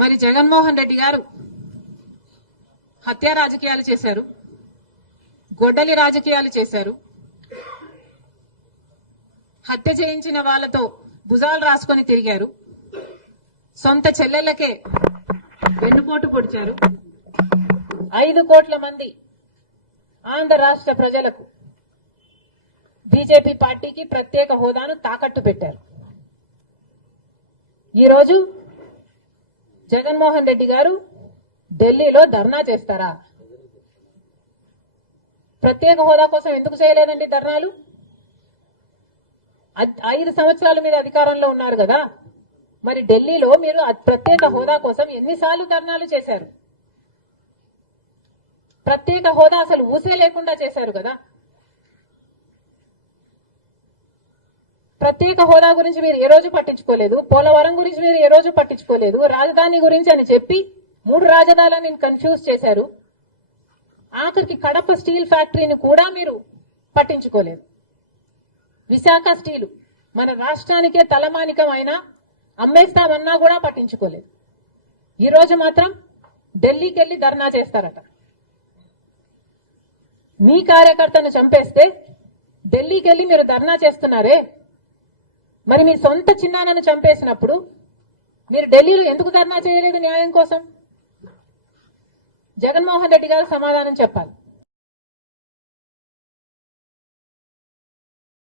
మరి జగన్మోహన్ రెడ్డి గారు హత్య రాజకీయాలు చేశారు, గొడ్డలి రాజకీయాలు చేశారు, హత్య చేయించిన వాళ్లతో భుజాలు రాసుకొని తిరిగారు, సొంత చెల్లెళ్లకే వెన్నుపోటు పొడిచారు, 5 కోట్ల మంది ఆంధ్ర రాష్ట్ర ప్రజలకు బీజేపీ పార్టీకి ప్రత్యేక హోదాను తాకట్టు పెట్టారు. ఈరోజు జగన్మోహన్ రెడ్డి గారు ఢిల్లీలో ధర్నా చేస్తారా? ప్రత్యేక హోదా కోసం ఎందుకు చేయలేదండి ధర్నాలు? 5 సంవత్సరాల మీద అధికారంలో ఉన్నారు కదా, మరి ఢిల్లీలో మీరు ప్రత్యేక హోదా కోసం ఎన్నిసార్లు ధర్నాలు చేశారు? ప్రత్యేక హోదా అసలు ఊసే లేకుండా చేశారు కదా. ప్రత్యేక హోదా గురించి మీరు ఏ రోజు పట్టించుకోలేదు, పోలవరం గురించి మీరు ఏ రోజు పట్టించుకోలేదు, రాజధాని గురించి అని చెప్పి 3 రాజధానులను కన్ఫ్యూజ్ చేశారు. ఆఖరికి కడప స్టీల్ ఫ్యాక్టరీని కూడా మీరు పట్టించుకోలేదు. విశాఖ స్టీలు మన రాష్ట్రానికే తలమానికమైన అమ్మేస్తామన్నా కూడా పట్టించుకోలేదు. ఈ రోజు మాత్రం ఢిల్లీకి వెళ్లి ధర్నా చేస్తారట. మీ కార్యకర్తను చంపేస్తే ఢిల్లీకి వెళ్లి మీరు ధర్నా చేస్తున్నారే, మరి మీ సొంత చిన్నాన్నను చంపేసినప్పుడు మీరు ఢిల్లీలో ఎందుకు ధర్నా చేయలేదు న్యాయం కోసం? జగన్మోహన్ రెడ్డి గారు సమాధానం చెప్పాలి.